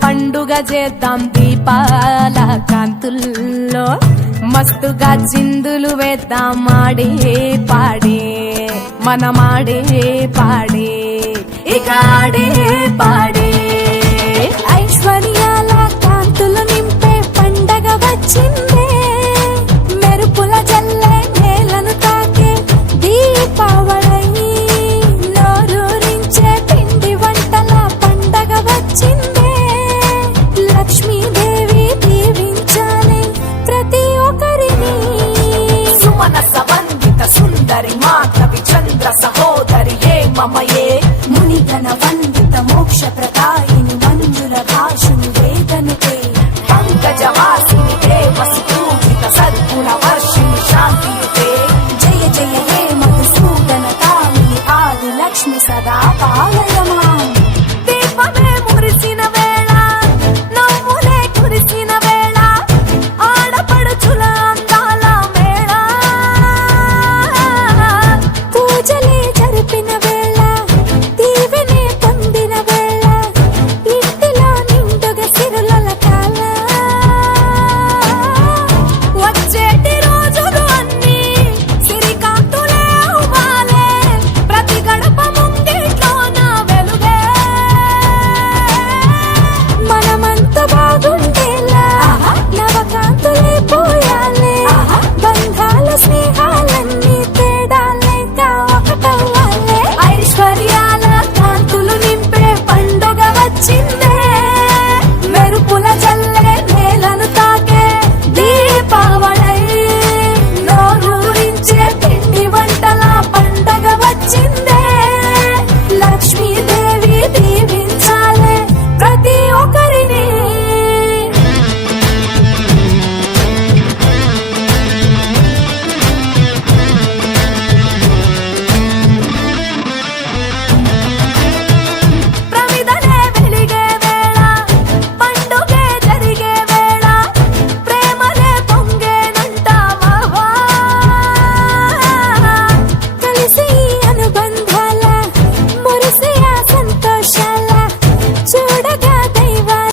పండుగ చేద్దాం దీపాల కాంతుల్లో, మస్తుగా చిందులు వేద్దాం ఆడే పాడే, మనమాడే పాడే, ఇక ఆడే పాడే. ఐశ్వర్యాల కాంతులు నింపే పండగ వచ్చిందే, మెరుపుల జల్లే నేలను తాకే దీపావళి, నోరూరించే పిండి వంటల పండగ వచ్చిందే. లక్ష్మీదేవి దీవించాలి ప్రతి ఒక్కరిని, సుమన సవందిత సుందరి మాధవి చంద్ర సహోదరి ఏ మమయే మునిగన వన